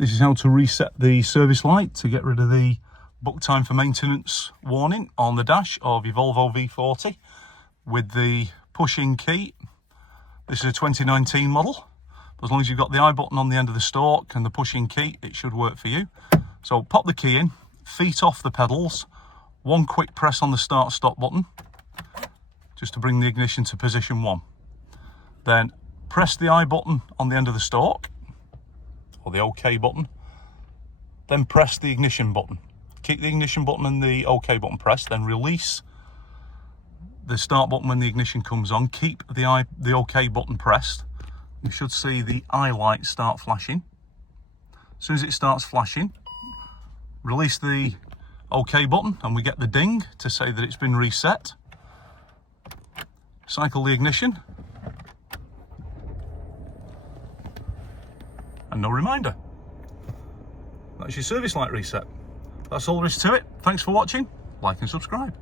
This is how to reset the service light to get rid of the book time for maintenance warning on the dash of your Volvo V40 with the push-in key. This is a 2019 model. As long as you've got the I button on the end of the stalk and the push-in key, it should work for you. So pop the key in, feet off the pedals, one quick press on the start-stop button, just to bring the ignition to position 1. Then press the I button on the end of the stalk, or the OK button, then press the ignition button. Keep the ignition button and the OK button pressed, then release the start button when the ignition comes on. Keep the OK button pressed. You should see the I light start flashing. As soon as it starts flashing, release the OK button and we get the ding to say that it's been reset. Cycle the ignition. And no reminder. That's your service light reset. That's all there is to it. Thanks for watching. Like and subscribe.